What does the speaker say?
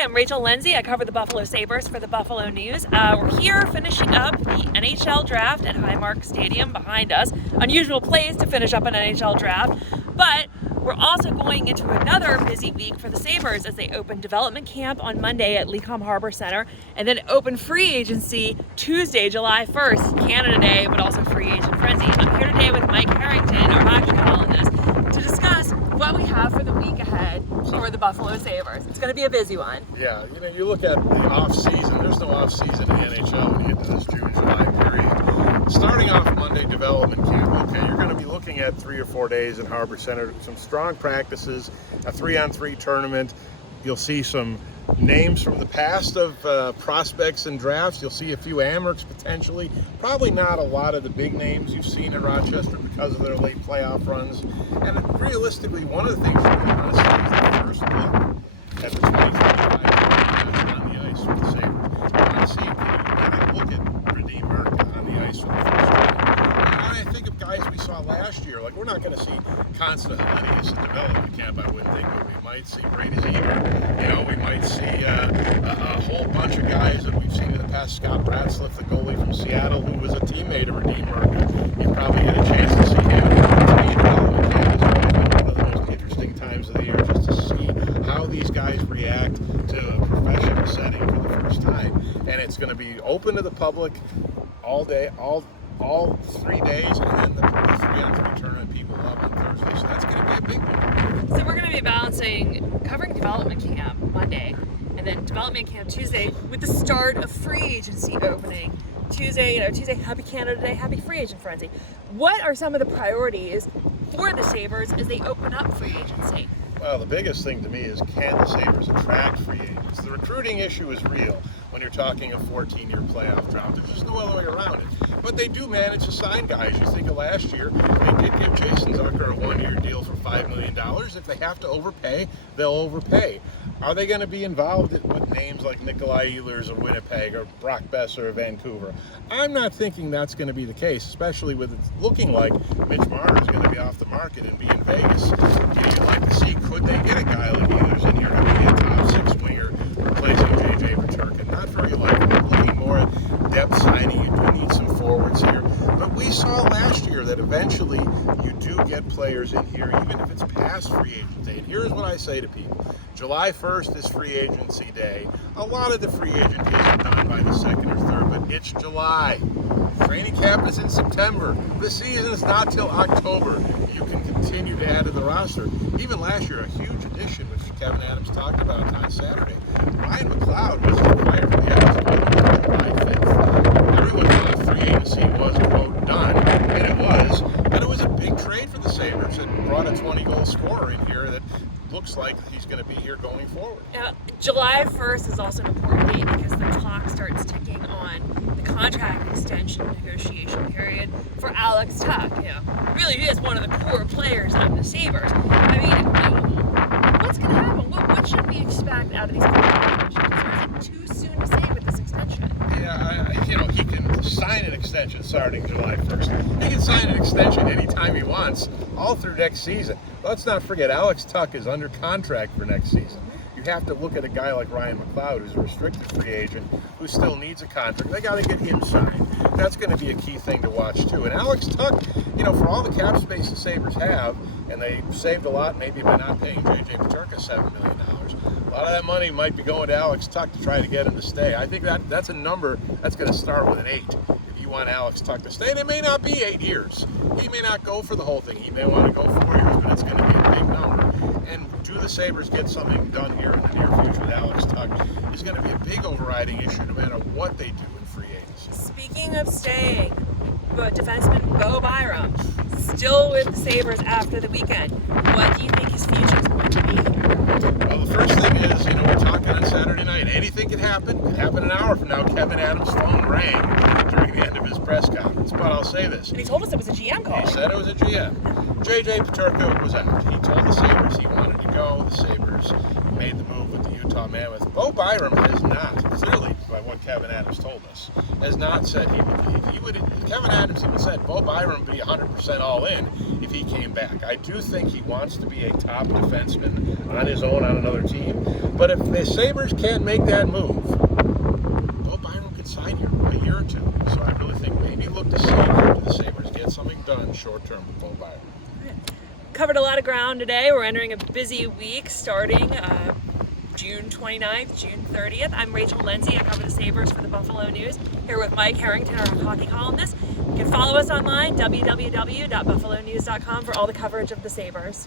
Hi, I'm Rachel Lenzi. I cover the Buffalo Sabres for the Buffalo News. We're here finishing up the NHL draft at Highmark Stadium behind us. Unusual place to finish up an NHL draft, but we're also going into another busy week for the Sabres as they open development camp on Monday at Lecom Harbor Center and then open free agency Tuesday, July 1st, Canada Day, but also free agent frenzy. I'm here today with Mike Harrington, our hockey columnist, to discuss what we have for the week ahead for the Buffalo Sabres. It's going to be a busy one. Yeah, you look at the off-season. There's no off-season in the NHL when you get to this June, July period. Starting off Monday, development camp. Okay, you're going to be looking at 3 or 4 days in Harbor Center, some strong practices, a 3-on-3 tournament. You'll see some names from the past of prospects and drafts. You'll see a few Amherst potentially. Probably not a lot of the big names you've seen in Rochester because of their late playoff runs. And realistically, one of the things you're going to want to see is the first look at the 2025 on the ice for the Sabres. You want to see if you can look at Redeem Merck on the ice for the first time. And I think of guys we saw last year. Like, we're not going to see Constantine Hellenius at development camp, I wouldn't think, but we might see Brady Zeger. We might see a whole bunch of guys that we've seen in the past. Scott Bratzliff, the goalie from Seattle, who was a teammate of Redeem Merck. You probably get a chance to see him. To me, development camp is one of the most interesting times of the year, just to see how these guys react to a professional setting for the first time. And it's going to be open to the public all day, all 3 days, and then the 3-on-3 tournament people love on Thursday. So that's going to be a big one. So we're going to be balancing covering development camp Monday and then development camp Tuesday with the start of free agency opening. Tuesday, happy Canada Day, happy free agent frenzy. What are some of the priorities for the Sabres as they open up free agency? Well, the biggest thing to me is, can the Sabres attract free agents? The recruiting issue is real when you're talking a 14-year playoff drought. There's just no other way around it. But they do manage to sign guys. You think of last year, they did give Jason Zucker a 1-year deal for $5 million. If they have to overpay, they'll overpay. Are they going to be involved with names like Nikolai Ehlers of Winnipeg or Brock Besser of Vancouver? I'm not thinking that's going to be the case, especially with it looking like Mitch Marner is going to be off the market and be in Vegas. You'd like to see, could they get a guy like Ehlers in here to be a top 6 winger replacing J.J. Peterka? Not very likely. Looking more at depth signing, you do need some forwards here. But we saw last year that eventually you do get players in here, even if it's past free agency. And here's what I say to people. July 1st is free agency day. A lot of the free agent deals are done by the 2nd or 3rd, but it's July. Training camp is in September. The season is not till October. You can continue to add to the roster. Even last year, a huge addition, which Kevin Adams talked about on Saturday. Ryan McLeod was acquired from the Adams on July 5th. Everyone thought free agency was, quote, done, and it was. But it was a big trade for the Sabres. It brought a 20-goal scorer in here that looks like he's going to be here going forward. July 1st is also an important date because the clock starts ticking on the contract extension negotiation period for Alex Tuch. Really is one of the core players of the Sabres. I mean, what's going to happen? What should we expect out of these contract negotiations? Or is it too soon to say with this extension? Yeah, he can sign an extension starting July 1st. He can sign an extension anytime he wants, all through next season. Let's not forget, Alex Tuch is under contract for next season. You have to look at a guy like Ryan McLeod, who's a restricted free agent, who still needs a contract. They got to get him signed. That's going to be a key thing to watch, too. And Alex Tuch, for all the cap space the Sabres have, and they saved a lot maybe by not paying J.J. Peterka $7 million, a lot of that money might be going to Alex Tuch to try to get him to stay. I think that's a number that's going to start with an 8. If you want Alex Tuch to stay, and it may not be 8 years. He may not go for the whole thing. He may want to go 4 years, but it's going to be a big number. And do the Sabres get something done here in the near future with Alex Tuch is going to be a big overriding issue no matter what they do in free agency. Speaking of staying, defenseman Byron still with the Sabres after the weekend. What do you think his future is going to be? Well, the first thing is, we're talking on Saturday night. Anything can happen. It could happen an hour from now. Kevin Adams' phone rang during the end of his press conference. But I'll say this. And he told us it was a GM call. He said it was a GM. J.J. Peterka was out. He told the Sabres he wanted to go. The Sabres made the move with the Utah Mammoth. Byron has not, clearly, by what Kevin Adams told us, has not said he would leave. Kevin Adams even said Byron would be 100% all in if he came back. I do think he wants to be a top defenseman on his own on another team. But if the Sabres can't make that move, Bo Byron could sign here a year or two. So I really think maybe look to see if the Sabres get something done short term with Bo Byron. Covered a lot of ground today. We're entering a busy week starting June 29th, June 30th. I'm Rachel Lenzi. I cover the Sabres for the Buffalo News, here with Mike Harrington, our hockey columnist. You can follow us online, www.buffalonews.com, for all the coverage of the Sabres.